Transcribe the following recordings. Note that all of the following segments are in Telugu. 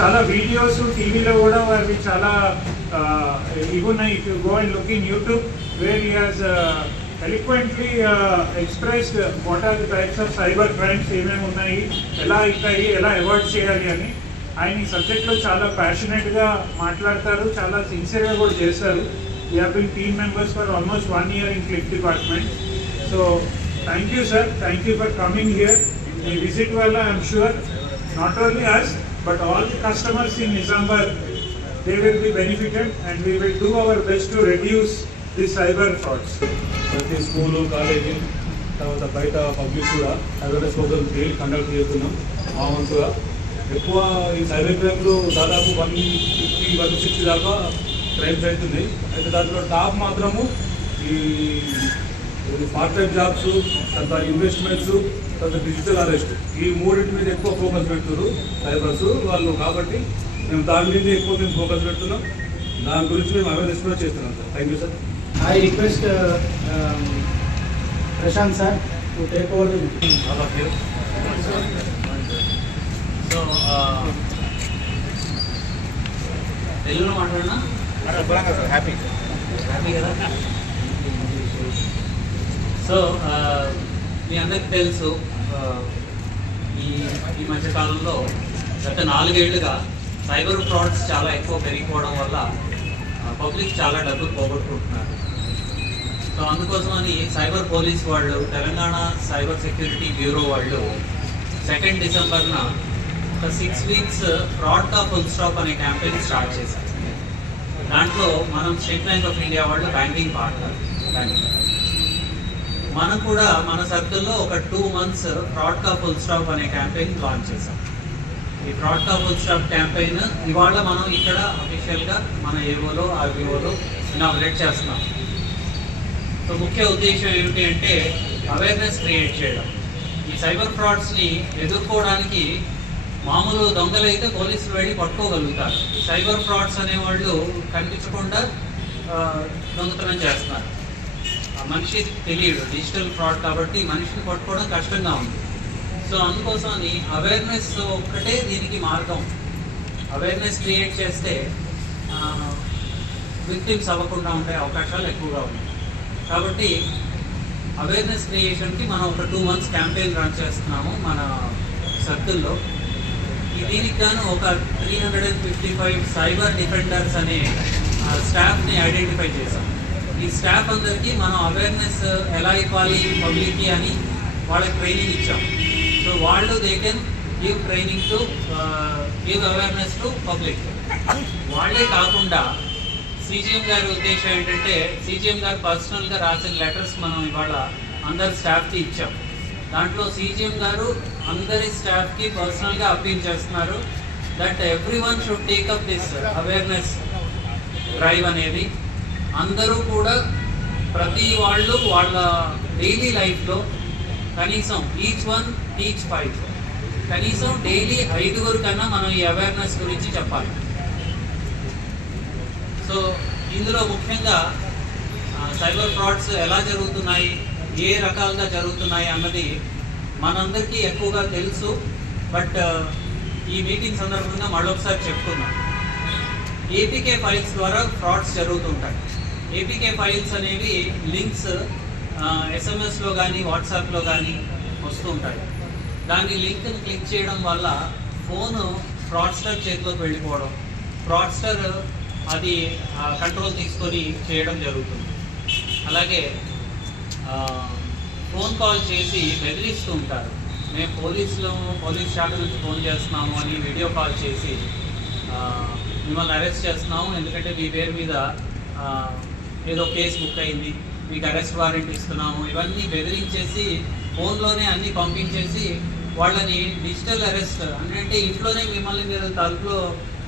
చాలా వీడియోస్ టీవీలో కూడా అవి చాలా ఇవి ఉన్నాయి. If you go and look in YouTube where he has eloquently expressed what are the types of cyber crimes ఏమేమి ఉన్నాయి, ఎలా అవుతాయి, ఎలా అవాయిడ్ చేయాలి అని. ఆయన ఈ సబ్జెక్ట్లో చాలా ప్యాషనెట్గా మాట్లాడతారు, చాలా సిన్సియర్గా కూడా చేస్తారు. We have been team members for almost 1 year in click department. So thank you sir, thank you for coming here. ఈ విజిట్ వల్ల I'm sure not only us but all the customers in Nizamabad, they will be benefited and we will do our best to reduce the cyber frauds. ప్రతి స్కూలు, కాలేజీ, తర్వాత బయట పబ్లిక్ కూడా అవేర్నెస్ ప్రోగ్రామ్ డైలీ కండక్ట్ చేస్తున్నాం. మా వంతుగా ఎక్కువ ఈ సైబర్ క్రైమ్లు దాదాపు 150-160 దాకా క్రైమ్స్ అవుతున్నాయి. అయితే దాంట్లో టాప్ మాత్రము ఈ పార్ట్ టైం జాబ్స్, తర్వాత ఇన్వెస్ట్మెంట్స్, తర్వాత డిజిటల్ అరెస్ట్, ఈ మూడింటి మీద ఎక్కువ ఫోకస్ పెడుతున్నారు సైబర్స్ వాళ్ళు. కాబట్టి మేము దాని మీద ఎక్కువ ఫోకస్ పెడుతున్నాం. దాని గురించి మేము అవేర్నెస్ కూడా చేస్తున్నాం sir. Thank you sir. I request Prashant sir to take over the meeting. All of you. So, తెలుగులో మాట్లాడినా హ్యాపీ కదా. సో మీ అందరికి తెలుసు, ఈ మధ్యకాలంలో గత 4 ఏళ్లుగా సైబర్ ఫ్రాడ్స్ చాలా ఎక్కువ పెరిగిపోవడం వల్ల పబ్లిక్ చాలా డబ్బులు పోగొట్టుకుంటున్నారు. సో అందుకోసమని సైబర్ పోలీస్ వాళ్ళు, తెలంగాణ సైబర్ సెక్యూరిటీ బ్యూరో వాళ్ళు 2 Decemberన ఒక 6 weeks ఫ్రాడ్ కా ఫుల్ స్టాప్ అనే క్యాంపెయిన్ స్టార్ట్ చేశారు. దాంట్లో మనం స్టేట్ బ్యాంక్ ఆఫ్ ఇండియా వాళ్ళు బ్యాంకింగ్ పార్ట్నర్. మనం కూడా మన సర్కిల్లో ఒక 2 months ఫ్రాడ్ కా ఫుల్ స్టాప్ అనే క్యాంపెయిన్ లాంచ్ చేశాం. ఈ ఫ్రాడ్ కా ఫుల్ స్టాప్ క్యాంపెయిన్ ఇవాళ మనం ఇక్కడ అఫీషియల్గా మన ఏవోలో ఆర్బీఓలో ఇనాగ్రేట్ చేస్తున్నాం. సో ముఖ్య ఉద్దేశం ఏమిటి అంటే అవేర్నెస్ క్రియేట్ చేయడం. ఈ సైబర్ ఫ్రాడ్స్ని ఎదుర్కోవడానికి మామూలు దొంగలైతే పోలీసులు వెళ్ళి పట్టుకోగలుగుతారు. సైబర్ ఫ్రాడ్స్ అనేవాళ్ళు కనిపించకుండా దొంగతనం చేస్తున్నారు. మనిషి తెలియడు, డిజిటల్ ఫ్రాడ్ కాబట్టి మనిషిని పట్టుకోవడం కష్టంగా ఉంది. సో అందుకోసమని అవేర్నెస్ ఒక్కటే దీనికి మార్గం. అవేర్నెస్ క్రియేట్ చేస్తే విక్టిమ్స్ అవ్వకుండా ఉండే అవకాశాలు ఎక్కువగా ఉన్నాయి. కాబట్టి అవేర్నెస్ క్రియేషన్కి మనం ఒక 2 months క్యాంపెయిన్ రన్ చేస్తున్నాము మన సర్కిల్లో. దీనికి గాను ఒక 355 సైబర్ డిఫెండర్స్ అనే స్టాఫ్ని ఐడెంటిఫై చేశాం. ఈ స్టాఫ్ అందరికీ మనం అవేర్నెస్ ఎలా ఇవ్వాలి పబ్లిక్కి అని వాళ్ళకి ట్రైనింగ్ ఇచ్చాం. సో వాళ్ళు they can give training to give awareness to public. వాళ్ళే కాకుండా సీజీఎం గారి ఉద్దేశం ఏంటంటే, సీజీఎం గారు పర్సనల్గా రాసిన లెటర్స్ మనం ఇవాళ అందరి స్టాఫ్కి ఇచ్చాం. దాంట్లో సీజీఎం గారు అందరి స్టాఫ్కి పర్సనల్గా అప్పీల్ చేస్తున్నారు that everyone should take up this awareness drive అనేది. అందరూ కూడా ప్రతి వాళ్ళు వాళ్ళ డైలీ లైఫ్లో కనీసం ఈచ్ వన్ టీచ్ 5, కనీసం డైలీ 5 కన్నా మనం ఈ అవేర్నెస్ గురించి చెప్పాలి. సో ఇందులో ముఖ్యంగా సైబర్ ఫ్రాడ్స్ ఎలా జరుగుతున్నాయి, ఏ రకాలుగా జరుగుతున్నాయి అన్నది మనందరికీ ఎక్కువగా తెలుసు. బట్ ఈ మీటింగ్ సందర్భంగా మళ్ళొకసారి చెప్పుకుందాం. ఏపీకే ఫైల్స్ ద్వారా ఫ్రాడ్స్ జరుగుతుంటాయి. ఏపీకే ఫైల్స్ అనేవి లింక్స్ ఎస్ఎంఎస్లో కానీ వాట్సాప్లో కానీ వస్తూ ఉంటాయి. దాని లింక్ని క్లిక్ చేయడం వల్ల ఫోను ఫ్రాడ్స్టర్ చేతిలోకి వెళ్ళిపోవడం, ఫ్రాడ్స్టర్ అది కంట్రోల్ తీసుకొని చేయడం జరుగుతుంది. అలాగే ఫోన్ కాల్ చేసి బెదిరిస్తూ ఉంటారు. మేము పోలీస్ శాఖ నుంచి ఫోన్ చేస్తున్నాము అని వీడియో కాల్ చేసి మిమ్మల్ని అరెస్ట్ చేస్తున్నాము, ఎందుకంటే మీ పేరు మీద ఏదో కేసు బుక్ అయింది, మీకు అరెస్ట్ వారెంట్ ఇస్తున్నాము, ఇవన్నీ బెదిరించేసి ఫోన్లోనే అన్నీ పంపించేసి వాళ్ళని డిజిటల్ అరెస్ట్ అంటే ఇంట్లోనే మిమ్మల్ని మీరు తలుపులో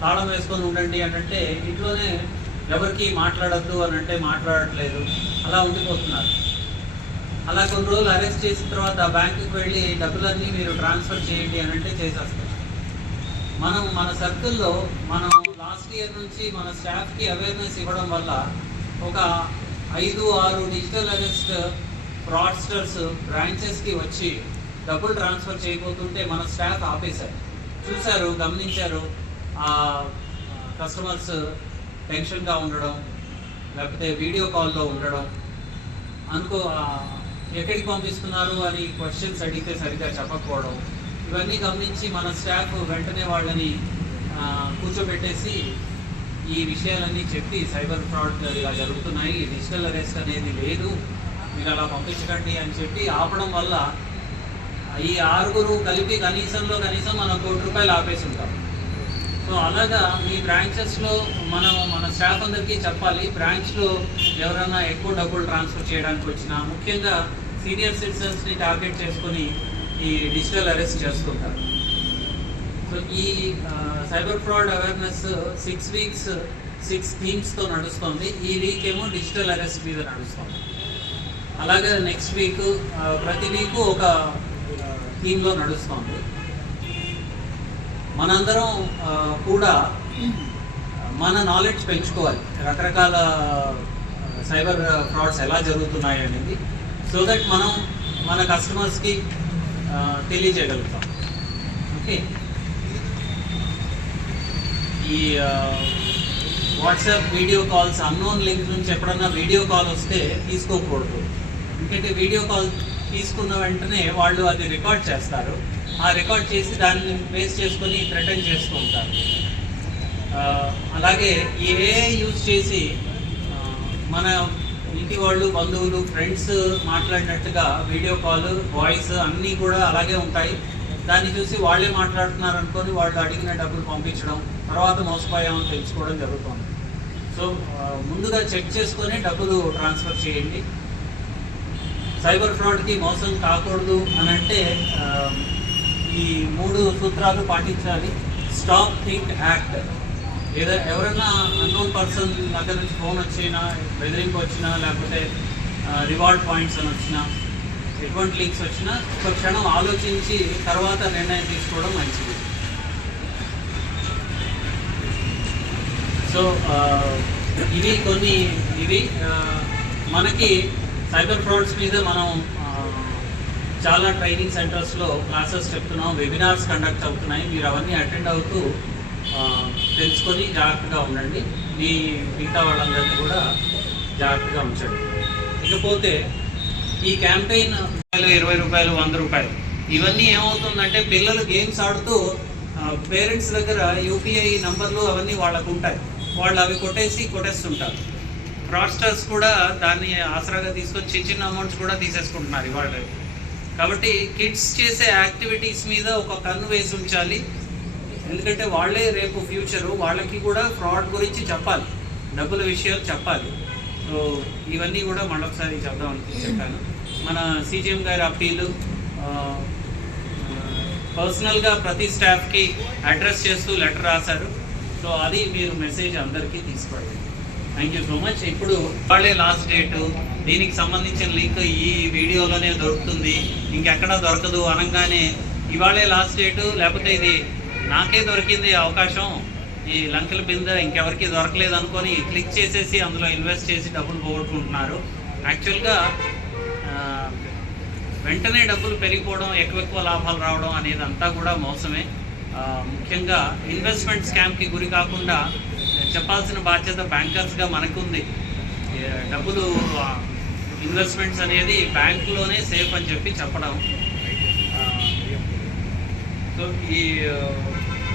తాళం వేసుకొని ఉండండి అంటే ఇంట్లోనే ఎవరికి మాట్లాడద్దు అని అంటే మాట్లాడట్లేదు, అలా ఉండిపోతున్నారు. అలా కొన్ని రోజులు అరెస్ట్ చేసిన తర్వాత బ్యాంకుకి వెళ్ళి డబ్బులన్నీ మీరు ట్రాన్స్ఫర్ చేయండి అని అంటే చేసేస్తారు. మనం మన సర్కిల్లో మనం లాస్ట్ ఇయర్ నుంచి మన స్టాఫ్కి అవేర్నెస్ ఇవ్వడం వల్ల ఒక 5-6 డిజిటల్ అరెస్ట్ ఫ్రాడ్స్టర్స్ బ్రాంచెస్కి వచ్చి డబ్బులు ట్రాన్స్ఫర్ చేయబోతుంటే మన స్టాఫ్ ఆపేశారు. చూశారు, గమనించారు, కస్టమర్స్ టెన్షన్గా ఉండడం, లేకపోతే వీడియో కాల్లో ఉండడం, ఎక్కడికి పంపిస్తున్నారు అని క్వశ్చన్స్ అడిగితే సరిగ్గా చెప్పకపోవడం, ఇవన్నీ గమనించి మన స్టాఫ్ వెంటనే వాళ్ళని కూర్చోబెట్టేసి ఈ విషయాలన్నీ చెప్పి సైబర్ ఫ్రాడ్ ఇలా జరుగుతున్నాయి, డిజిటల్ అరెస్ట్ అనేది లేదు, మీరు అలా పంపించకండి అని చెప్పి ఆపడం వల్ల ఈ 6 కలిపి కనీసం మనం ₹1 ఆపేసి ఉంటాం. సో అలాగా మీ బ్రాంచెస్లో మన స్టాఫ్ అందరికీ చెప్పాలి. బ్రాంచ్లో ఎవరైనా ఎక్కువ డబ్బులు ట్రాన్స్ఫర్ చేయడానికి వచ్చినా, ముఖ్యంగా సీనియర్ సిటిజన్స్ని టార్గెట్ చేసుకొని ఈ డిజిటల్ అరెస్ట్ చేస్తుంటారు. సో ఈ సైబర్ ఫ్రాడ్ అవేర్నెస్ 6 weeks 6 థీమ్స్తో నడుస్తుంది. ఈ వీక్ ఏమో డిజిటల్ అరెస్ట్ మీద నడుస్తుంది. అలాగే నెక్స్ట్ వీక్ ప్రతి వీక్ ఒక థీమ్లో నడుస్తుంది. మనందరం కూడా మన నాలెడ్జ్ పెంచుకోవాలి, రకరకాల సైబర్ ఫ్రాడ్స్ ఎలా జరుగుతున్నాయి అనేది, సో దట్ మనం మన కస్టమర్స్కి తెలియజేయగలుగుతాం. ఓకే, ఈ WhatsApp video calls, unknown link నుంచి ఎప్పుడన్నా వీడియో కాల్ వస్తే తీసుకోకూడదు. ఎందుకంటే వీడియో కాల్ తీసుకున్న వెంటనే వాళ్ళు అది రికార్డ్ చేస్తారు. ఆ రికార్డ్ చేసి దాన్ని బేస్ చేసుకొని థ్రెటన్ చేస్తూ ఉంటారు. అలాగే ఈ ఏఐ యూజ్ చేసి మన ఇంటి వాళ్ళు, బంధువులు, ఫ్రెండ్స్ మాట్లాడినట్టుగా వీడియో కాల్, వాయిస్ అన్నీ కూడా అలాగే ఉంటాయి. దాన్ని చూసి వాళ్ళే మాట్లాడుతున్నారు అనుకొని వాళ్ళు అడిగిన డబ్బులు పంపించడం, తర్వాత మోసపోయామని తెలుసుకోవడం జరుగుతుంది. సో ముందుగా చెక్ చేసుకొని డబ్బులు ట్రాన్స్ఫర్ చేయండి. సైబర్ ఫ్రాడ్కి మోసం కాకూడదు అని అంటే ఈ 3 సూత్రాలు పాటించాలి. Stop, think, act. లేదా ఎవరైనా అన్నోన్ పర్సన్ దగ్గర నుంచి ఫోన్ వచ్చినా, బెదిరింపు వచ్చినా, లేకపోతే రివార్డ్ పాయింట్స్ అని వచ్చినా, ఎటువంటి లింక్స్ వచ్చినా ఒక క్షణం ఆలోచించి తర్వాత నిర్ణయం తీసుకోవడం మంచిది. సో ఇవి మనకి సైబర్ ఫ్రాడ్స్ మీద మనం చాలా ట్రైనింగ్ సెంటర్స్లో క్లాసెస్ చెప్తున్నాం, వెబినార్స్ కండక్ట్ అవుతున్నాయి. మీరు అవన్నీ అటెండ్ అవుతూ తెలుసుకొని జాగ్రత్తగా ఉండండి. మీ మిగతా వాళ్ళందరినీ కూడా జాగ్రత్తగా ఉంచండి. ఇకపోతే ఈ క్యాంపెయిన్ ₹20, ₹100 ఇవన్నీ ఏమవుతుందంటే పిల్లలు గేమ్స్ ఆడుతూ పేరెంట్స్ దగ్గర యూపీఐ నంబర్లు అవన్నీ వాళ్ళకు ఉంటాయి. వాళ్ళు అవి కొట్టేస్తుంటారు. ఫ్రాడ్స్టర్స్ కూడా దాన్ని ఆసరాగా తీసుకొని చిన్న అమౌంట్స్ కూడా తీసేసుకుంటున్నారు ఇవాళ. కాబట్టి కిడ్స్ చేసే యాక్టివిటీస్ మీద ఒక కన్ను వేసి ఉంచాలి. ఎందుకంటే వాళ్ళే రేపు ఫ్యూచరు, వాళ్ళకి కూడా ఫ్రాడ్ గురించి చెప్పాలి, డబ్బుల విషయాలు చెప్పాలి. సో ఇవన్నీ కూడా మళ్ళొకసారి చెప్దామని చెప్పాను. మన సీజీఎం గారి అప్పీలు పర్సనల్గా ప్రతి స్టాఫ్కి అడ్రస్ చేస్తూ లెటర్ రాశారు. సో అది మీరు మెసేజ్ అందరికీ తీసుకోండి. Thank you so much. ఇప్పుడు వాళ్ళే లాస్ట్ డేటు, దీనికి సంబంధించిన లింక్ ఈ వీడియోలోనే దొరుకుతుంది, ఇంకెక్కడా దొరకదు అనగానే ఇవాళే లాస్ట్ డేటు, లేకపోతే ఇది నాకే దొరికింది అవకాశం, ఈ లంకెల బింద ఇంకెవరికి దొరకలేదు అనుకొని క్లిక్ చేసేసి అందులో ఇన్వెస్ట్ చేసి డబ్బులు పోగొట్టుకుంటున్నారు. యాక్చువల్గా వెంటనే డబ్బులు పెరిగిపోవడం, ఎక్కువ లాభాలు రావడం అనేది అంతా కూడా మోసమే. ముఖ్యంగా ఇన్వెస్ట్మెంట్ స్కామ్కి గురి కాకుండా చెప్పాల్సిన బాధ్యత బ్యాంకర్స్గా మనకుంది. డబ్బులు ఇన్వెస్ట్మెంట్స్ అనేది బ్యాంకులోనే సేఫ్ అని చెప్పడం. సో ఈ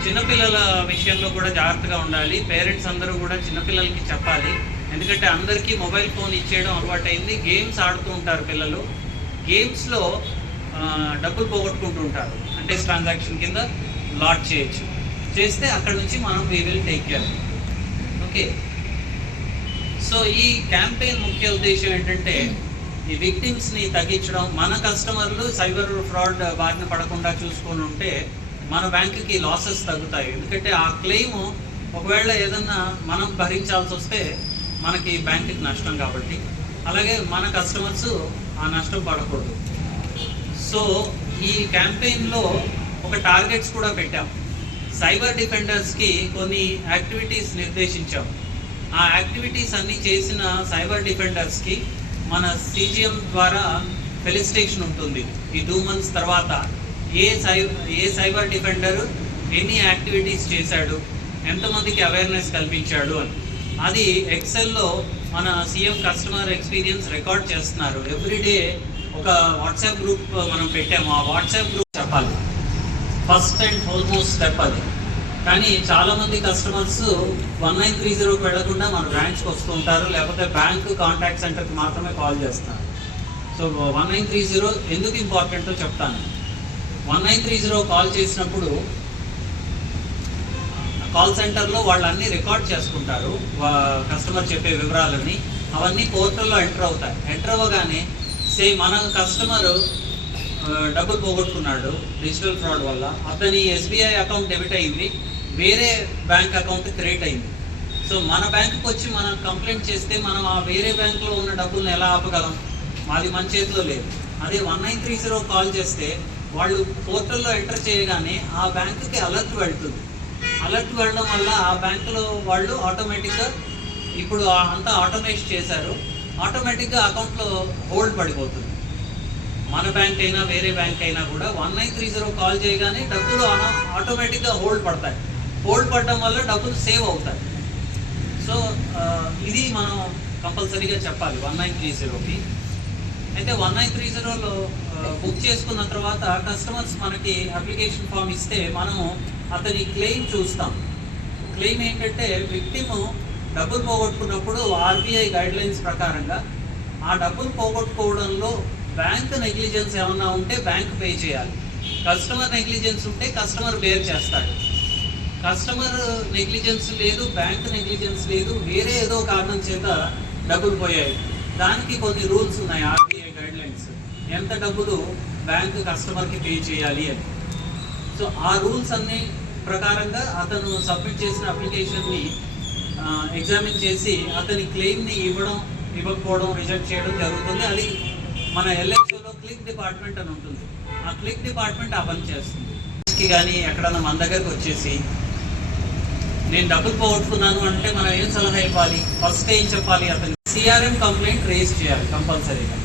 చిన్నపిల్లల విషయంలో కూడా జాగ్రత్తగా ఉండాలి. పేరెంట్స్ అందరూ కూడా చిన్నపిల్లలకి చెప్పాలి. ఎందుకంటే అందరికీ మొబైల్ ఫోన్ ఇచ్చేయడం అలవాటైంది. గేమ్స్ ఆడుతూ ఉంటారు పిల్లలు. గేమ్స్లో డబ్బులు పోగొట్టుకుంటూ ఉంటారు. అంటే ట్రాన్సాక్షన్ కింద లాట్ చేస్తే అక్కడ నుంచి మనం we will take care. Okay, so ఈ క్యాంపెయిన్ ముఖ్య ఉద్దేశం ఏంటంటే ఈ విక్టిమ్స్ని తగ్గించడం. మన కస్టమర్లు సైబర్ ఫ్రాడ్ బారిన పడకుండా చూసుకొని ఉంటే మన బ్యాంకుకి లాసెస్ తగ్గుతాయి. ఎందుకంటే ఆ క్లెయిమ్ ఒకవేళ ఏదన్నా మనం భరించాల్సి వస్తే మనకి బ్యాంకుకి నష్టం కాబట్టి, అలాగే మన కస్టమర్స్ ఆ నష్టం పడకూడదు. సో ఈ క్యాంపెయిన్లో ఒక టార్గెట్స్ కూడా పెట్టాం. సైబర్ డిఫెండర్స్కి కొన్ని యాక్టివిటీస్ నిర్దేశించాం. ఆ యాక్టివిటీస్ అన్నీ చేసిన సైబర్ డిఫెండర్స్కి మన సీజీఎం ద్వారా ఫెలిసిటేషన్ ఉంటుంది. ఈ 2 months తర్వాత ఏ సైబర్ డిఫెండర్ ఎన్ని యాక్టివిటీస్ చేశాడు, ఎంతమందికి అవేర్నెస్ కల్పించాడు అని. అది ఎక్సెల్లో మన సీఎం కస్టమర్ ఎక్స్పీరియన్స్ రికార్డ్ చేస్తున్నారు. ఎవ్రీడే ఒక వాట్సాప్ గ్రూప్ మనం పెట్టాము. ఆ వాట్సాప్ గ్రూప్ చెప్పాలి, ఫస్ట్ అండ్ ఆల్మోస్ట్ స్టెప్ అది. కానీ చాలామంది కస్టమర్స్ 1930కి వెళ్లకుండా మన బ్రాంచ్కి వస్తూ ఉంటారు, లేకపోతే బ్యాంక్ కాంటాక్ట్ సెంటర్కి మాత్రమే కాల్ చేస్తున్నారు. సో 1930 ఎందుకు ఇంపార్టెంటో చెప్తాను. 1930 కాల్ చేసినప్పుడు కాల్ సెంటర్లో వాళ్ళు అన్నీ రికార్డ్ చేసుకుంటారు, కస్టమర్ చెప్పే వివరాలన్నీ. అవన్నీ పోర్టల్లో ఎంటర్ అవుతాయి. ఎంటర్ అవ్వగానే మన కస్టమర్ డబ్బులు పోగొట్టుకున్నాడు డిజిటల్ ఫ్రాడ్ వల్ల, అతని ఎస్బీఐ అకౌంట్ డెబిట్ అయింది, వేరే బ్యాంక్ అకౌంట్ క్రియేట్ అయింది. సో మన బ్యాంకుకి వచ్చి మనం కంప్లైంట్ చేస్తే మనం ఆ వేరే బ్యాంకులో ఉన్న డబ్బులను ఎలా ఆపగలం? మాది మన చేతిలో లేదు. అదే 1930 కాల్ చేస్తే వాళ్ళు పోర్టల్లో ఎంటర్ చేయగానే ఆ బ్యాంకుకి అలర్ట్ వెళ్తుంది. అలర్ట్ వెళ్ళడం వల్ల ఆ బ్యాంకులో వాళ్ళు ఆటోమేటిక్గా ఇప్పుడు అంతా ఆటోమేట్ చేశారు, ఆటోమేటిక్గా అకౌంట్లో హోల్డ్ పడిపోతుంది. మన బ్యాంక్ అయినా వేరే బ్యాంక్ అయినా కూడా 1930 కాల్ చేయగానే డబ్బులు ఆటోమేటిక్గా హోల్డ్ పడతాయి. హోల్డ్ పడడం వల్ల డబ్బులు సేవ్ అవుతాయి. సో ఇది మనం కంపల్సరీగా చెప్పాలి 1930కి. అయితే 1930లో బుక్ చేసుకున్న తర్వాత కస్టమర్స్ మనకి అప్లికేషన్ ఫామ్ ఇస్తే మనము అతని క్లెయిమ్ చూస్తాం. క్లెయిమ్ ఏంటంటే విక్టిమ్ డబ్బులు పోగొట్టుకున్నప్పుడు ఆర్బీఐ గైడ్లైన్స్ ప్రకారంగా ఆ డబ్బులు పోగొట్టుకోవడంలో బ్యాంక్ నెగ్లిజెన్స్ ఏమన్నా ఉంటే బ్యాంక్ పే చేయాలి. కస్టమర్ నెగ్లిజెన్స్ ఉంటే కస్టమర్ బేర్ చేస్తాడు. కస్టమర్ నెగ్లిజెన్స్ లేదు, బ్యాంక్ నెగ్లిజెన్స్ లేదు, వేరే ఏదో కారణం చేత డబ్బులు పోయాయి, దానికి కొన్ని రూల్స్ ఉన్నాయి, ఆర్బీఐ గైడ్లైన్స్, ఎంత డబ్బులు బ్యాంక్ కస్టమర్కి పే చేయాలి అని. సో ఆ రూల్స్ అన్ని ప్రకారంగా అతను సబ్మిట్ చేసిన అప్లికేషన్ని ఎగ్జామిన్ చేసి అతని క్లెయిమ్ని ఇవ్వకపోవడం, రిజెక్ట్ చేయడం జరుగుతుంది. అది మన ఎల్ఐసిలో క్లిక్ డిపార్ట్మెంట్ అని ఉంటుంది. ఆ క్లిక్ డిపార్ట్మెంట్ ఆ పని చేస్తుంది. కానీ ఎక్కడన్నా మన దగ్గరకు వచ్చేసి నేను డబ్బులు పోగొట్టుకున్నాను అంటే మనం ఏం సలహా ఇవ్వాలి? ఫస్ట్ ఏం చెప్పాలి? అతను సిఆర్ఎం కంప్లైంట్ రేజ్ చేయాలి కంపల్సరీగా.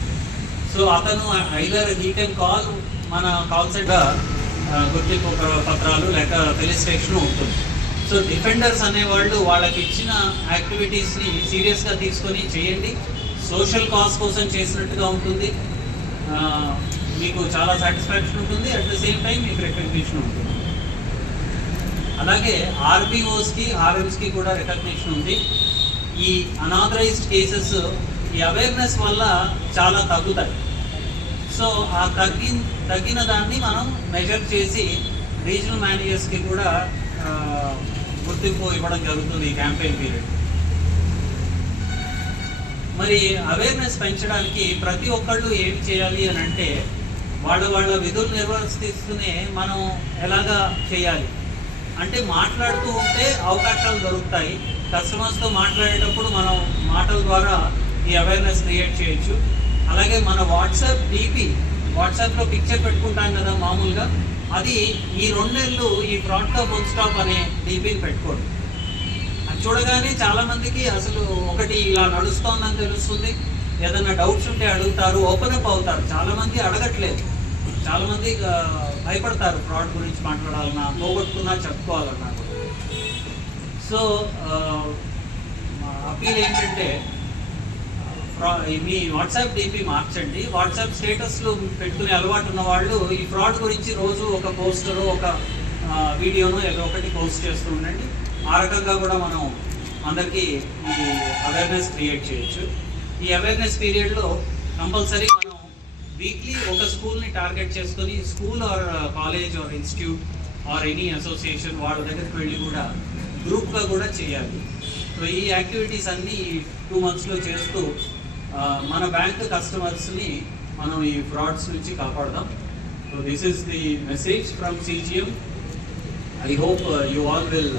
సో అతను ఐదర్ హీ కెన్ కాల్ మన కాల్ సెంటర్, గుర్తింపు పత్రాలు లేక రిజిస్ట్రేషన్ ఉంటుంది. సో డిఫెండర్స్ అనేవాళ్ళు వాళ్ళకి ఇచ్చిన యాక్టివిటీస్ని సీరియస్గా తీసుకొని చేయండి. సోషల్ కాజ్ కోసం చేసినట్టుగా ఉంటుంది, మీకు చాలా సాటిస్ఫాక్షన్ ఉంటుంది, అట్ ద సేమ్ టైం మీకు రికగ్నిషన్ ఉంటుంది. అలాగే ఆర్బీఓస్కి, ఆర్ఎంస్కి కూడా రికగ్నిషన్ ఉంది. ఈ అనాథరైజ్డ్ కేసెస్ ఈ అవేర్నెస్ వల్ల చాలా తగ్గుతాయి. సో ఆ తగ్గిన దాన్ని మనం మెజర్ చేసి రీజనల్ మేనేజర్స్కి కూడా గుర్తింపు ఇవ్వడం జరుగుతుంది ఈ క్యాంపెయిన్ పీరియడ్. మరి అవేర్నెస్ పెంచడానికి ప్రతి ఒక్కళ్ళు ఏమి చేయాలి అని అంటే వాళ్ళ విధులు నిర్వర్తిస్తూనే మనం ఎలాగా చేయాలి అంటే వాడుతూ ఉంటే అవకాశాలు దొరుకుతాయి. కస్టమర్స్తో మాట్లాడేటప్పుడు మనం మాటల ద్వారా ఈ అవేర్నెస్ క్రియేట్ చేయొచ్చు. అలాగే మన వాట్సాప్లో పిక్చర్ పెట్టుకుంటాం కదా మామూలుగా, అది ఈ 2 నెలలు ఈ ఫ్రాడ్తో ఫుల్ స్టాప్ అనే డీపీని పెట్టుకోండి. అది చూడగానే చాలామందికి అసలు ఒకటి ఇలా నడుస్తోందని తెలుస్తుంది, ఏదైనా డౌట్స్ ఉంటే అడుగుతారు, ఓపెన్ అప్ అవుతారు. చాలామంది అడగట్లేదు, చాలామంది భయపడతారు ఫ్రాడ్ గురించి మాట్లాడాలన్నా, పోగొట్టుకున్నా చెప్పుకోవాలన్నా కూడా. సో అపీల్ ఏంటంటే మీ వాట్సాప్ డీపీ మార్చండి. వాట్సాప్ స్టేటస్లు పెట్టుకునే అలవాటు ఉన్న వాళ్ళు ఈ ఫ్రాడ్ గురించి రోజు ఒక పోస్టరు, ఒక వీడియోను ఏదో ఒకటి పోస్ట్ చేస్తూ ఉండండి. ఆ రకంగా కూడా మనం అందరికీ ఈ అవేర్నెస్ క్రియేట్ చేయొచ్చు. ఈ అవేర్నెస్ పీరియడ్లో కంపల్సరీ మనం వీక్లీ ఒక స్కూల్ని టార్గెట్ చేసుకొని school or college or institute or any association వాళ్ళ దగ్గరికి వెళ్ళి కూడా గ్రూప్గా కూడా చేయాలి. సో ఈ యాక్టివిటీస్ అన్నీ 2 monthsలో చేస్తూ మన బ్యాంక్ కస్టమర్స్ని మనం ఈ ఫ్రాడ్స్ నుంచి కాపాడదాం. So this is the message from CGM. I hope you all will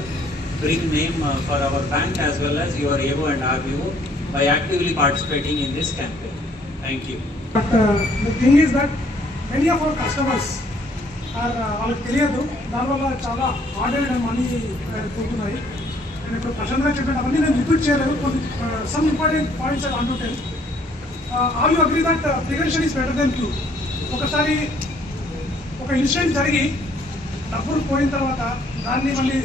bring name for our bank as well as your AO and RBO by actively participating in this campaign. Thank you. But the thing is that many of our customers are వాళ్ళకి తెలియదు, దానివల్ల చాలా హార్డ్ మనీ పోతున్నాయి. నేను ఇప్పుడు ప్రశాంతంగా చెప్పాను, అవన్నీ నేను రిపీట్ చేయలేదు. కొన్ని some important points I want to tell. All you agree that prevention is better than cure. ఒకసారి ఒక ఇన్సిడెంట్ జరిగి డబ్బులు పోయిన తర్వాత దాన్ని మళ్ళీ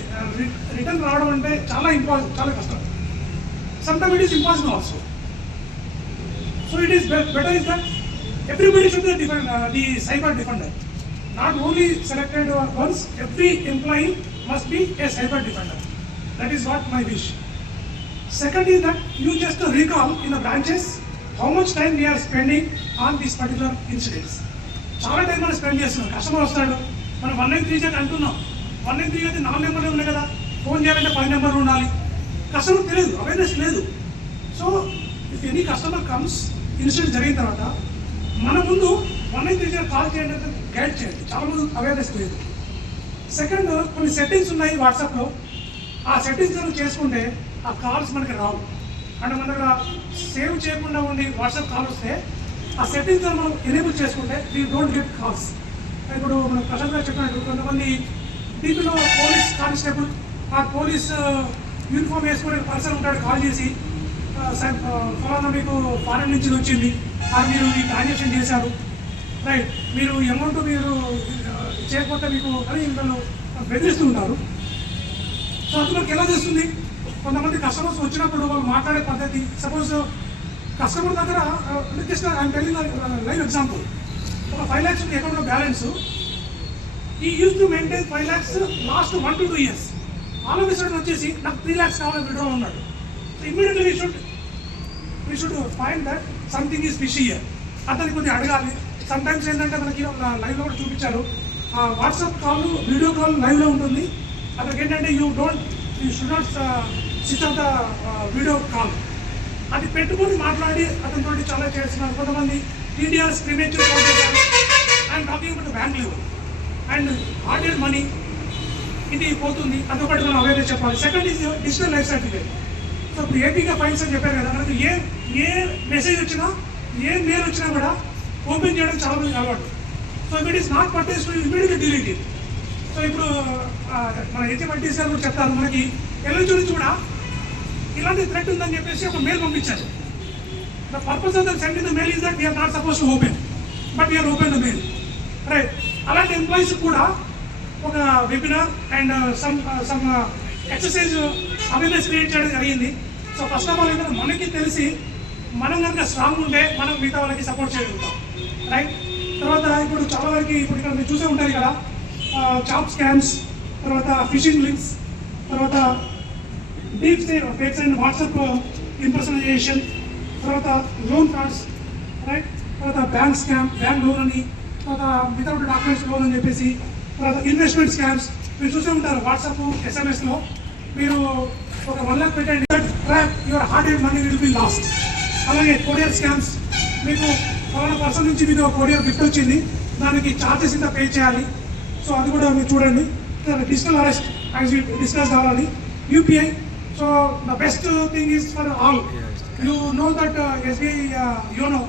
రిటర్న్ రావడం అంటే చాలా చాలా కష్టం. Sometime it is impossible also. So it is better is that everybody should be the cyber defender. Not only selected ones, every employee must be a cyber defender. That is what my wish. Second is that you just recall in the branches how much time we are spending on these particular incidents. చాలా టైం మనం స్పెండ్ చేస్తున్నాం. కస్టమర్ వస్తాడు, మనం 193 అంటున్నాం. 193 అయితే 4 నెంబర్లు ఉన్నాయి కదా, ఫోన్ చేయాలంటే 10 నెంబర్లు ఉండాలి. కస్టమర్ తెలియదు, అవేర్నెస్ లేదు. So if any customer comes, incident జరిగిన తర్వాత మన ముందు 193 కాల్ చేయండి, గైడ్ చేయండి. చాలా మంది అవేర్నెస్ లేదు. సెకండ్, కొన్ని సెట్టింగ్స్ ఉన్నాయి వాట్సాప్లో. ఆ సెట్టింగ్స్ చేసుకుంటే ఆ కాల్స్ మనకి రావు. అంటే మన దగ్గర సేవ్ చేయకుండా ఉండి వాట్సాప్ కాల్ వస్తే ఆ సెట్టింగ్స్ మనం ఎనేబుల్ చేసుకుంటే వీ డోంట్ గెట్ కాల్స్. ఇప్పుడు మనం ప్రశాంత్ గారు చెప్పినట్టు కొంతమంది దీంట్లో పోలీస్ కానిస్టేబుల్ ఆ పోలీస్ యూనిఫామ్ వేసుకునే పర్సన్ ఉంటాడు, కాల్ చేసి ఫలానా మీకు ఫారెన్ నుంచి వచ్చింది, మీరు ఈ ట్రాన్సాక్షన్ చేశారు, రైట్, మీరు అమౌంట్ మీరు చేయకపోతే మీకు అని వీళ్ళు బెదిరిస్తూ ఉంటారు. సో అది మనకి ఎలా చేస్తుంది? కొంతమంది కస్టమర్స్ వచ్చినప్పుడు వాళ్ళు మాట్లాడే పద్ధతి, సపోజ్ కస్టమర్ దగ్గర just I'm telling live example, ఒక 5 lakhs ఉంది అకౌంట్లో బ్యాలెన్స్, ఈ use to maintain 5 lakhs last 1 to 2 years. All of sudden వచ్చేసి నాకు 3 lakhs కావాలని విడ్రా ఉన్నాడు. So immediately we should find that something is fishy here. అతనికి కొద్దిగా అడగాలి. సమ్ టైమ్స్ ఏంటంటే మనకి లైవ్లో కూడా చూపించారు, వాట్సాప్ కాల్ వీడియో కాల్ లైవ్లో ఉంటుంది. అతనికి ఏంటంటే you should not switch off the video call. అది పెట్టుకొని మాట్లాడి అతనితో చాలా చేస్తున్నారు. కొంతమంది టీడీఆర్స్ ప్రీమేచ్యూర్ కాల్ చేశారు and talking about bank level and hard money, ఇది పోతుంది. అదొకటి మనం అవేర్నెస్ చెప్పాలి. Second is digital life certificate. So ఇప్పుడు ఏపీగా ఫైల్స్ అని చెప్పారు కదా, మనకు ఏ మెసేజ్ వచ్చినా ఏ మెయిల్ వచ్చినా కూడా ఓపెన్ చేయడం చాలా మంది అలవాటు. So if it is not pertains to ఇమీడియట్గా డిలీట్ ఇట్. సో ఇప్పుడు మన హెచ్ఎంఐటీస్ గారు కూడా చెప్తారు, మనకి ఎల్ఐజీ నుంచి కూడా ఇలాంటి థ్రెట్ ఉందని చెప్పేసి ఒక మెయిల్ పంపించారు. The purpose of the sending the mail is that we're not suppose to open, but we're open the mail, right. అలాంటి ఎంప్లాయీస్ కూడా ఒక webinar and some exercise awareness create చేయడం జరిగింది. సో ఫస్ట్ ఆఫ్ ఆల్ ఏంటంటే మనకి తెలిసి మనం కనుక స్ట్రాంగ్ ఉంటే మనం మిగతా వాళ్ళకి సపోర్ట్ చేయగలుగుతాం, రైట్. తర్వాత ఇప్పుడు చాలా వరకు ఇప్పుడు ఇక్కడ మీరు చూసే ఉంటారు కదా, జాబ్ స్కామ్స్, తర్వాత ఫిషింగ్ లింక్స్, తర్వాత డీప్ ఫేక్స్ అండ్ వాట్సాప్ ఇంపర్సనైజేషన్, తర్వాత లోన్ కార్డ్స్, రైట్, తర్వాత బ్యాంక్ స్కామ్, బ్యాంక్ లోన్ అని, తర్వాత వితౌట్ డాక్యుమెంట్స్ లోన్ అని చెప్పేసి, తర్వాత ఇన్వెస్ట్మెంట్ స్కామ్స్ మీరు చూసే ఉంటారు వాట్సాప్ ఎస్ఎంఎస్లో. మీరు ఒక 1 lakh పెట్టండి, trap your hard and money will be last. అలాగే కొరియర్ స్కామ్స్, మీకు ఫలానా పర్సన్ నుంచి మీకు కొరియర్ గిఫ్ట్ వచ్చింది, దానికి ఛార్జెస్ ఇంత పే చేయాలి. సో అది కూడా మీరు చూడండి. Digital arrest as you discuss అవ్వాలి. UPI, so the best thing is for all. You know that SBI YONO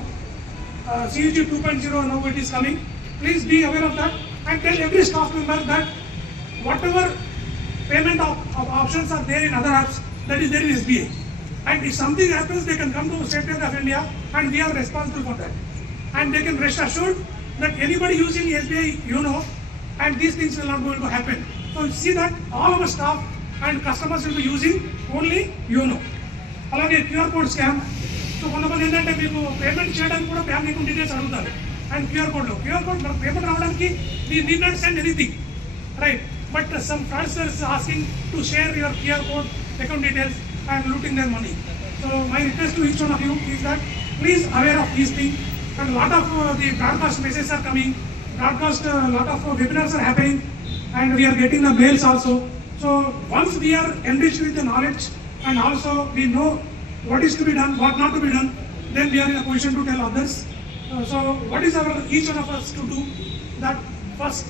CUG 2.0 now it is coming. Please be aware of that and tell every staff member that whatever payment of options are there in other apps, that is there in SBI. And if something happens, they can come to State Bank of India and we are responsible for that. And they can rest assured that anybody using SBI, you know, and these things will not going to happen. So see that all our staff and customers will be using only YONO. అలాగే QR code scam. సో కొంతమంది ఏంటంటే మీకు పేమెంట్ చేయడానికి కూడా బ్యాంక్ అకౌంట్ డీటెయిల్స్ అడుగుతారు. అండ్ క్యూఆర్ కోడ్ మనకు పేమెంట్ రావడానికి we need not send anything, right. But some fraudsters asking to share your QR code account details and looting their money. So my request to each one of you is that please aware of these thing. And lot of the broadcast messages are coming, broadcast lot of webinars are happening and we are getting the mails also. So once we are enriched with the knowledge and also we know what is to be done, what not to be done, then we are in a position to tell others. So what is our each one of us to do? That first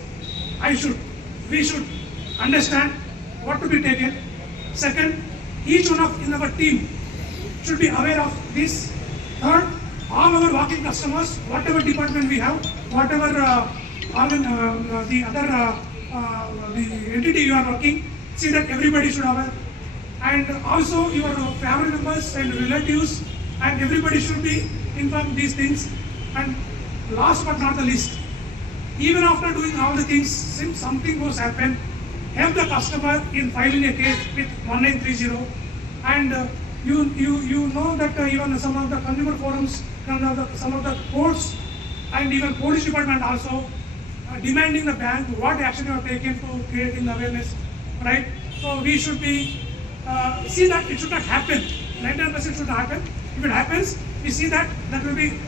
we should understand what to be taken. Second, each one of in our team should be aware of this. Third, all our walking customers, whatever department we have, whatever the other the entity you are working, see that everybody should aware. And also your family members and relatives and everybody should be informed these things. And last but not the least, even after doing all the things, since something was happened, help the customer in filing a case with 1930. And you know that even some of the consumer forums, some of the courts and even police department also demanding the bank what action you have taken to creating the awareness, right? So we should be see that it should not happen. 99% should happen. If it happens, we see that will be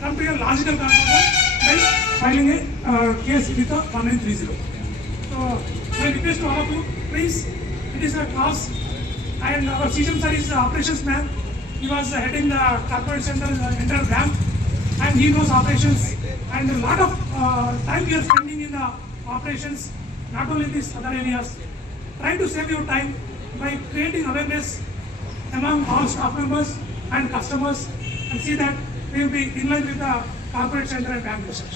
come to a logical conclusion by filing a case with a 1930. So my request to all of you, please, it is a cause, and our CGM sir is the operations man. He was heading the corporate center entire bank, and he knows operations, and a lot of time we are spending in the operations, not only these other areas. Try to save your time by creating awareness among all staff members and customers, and see that we will be in line with the corporate center and bank research.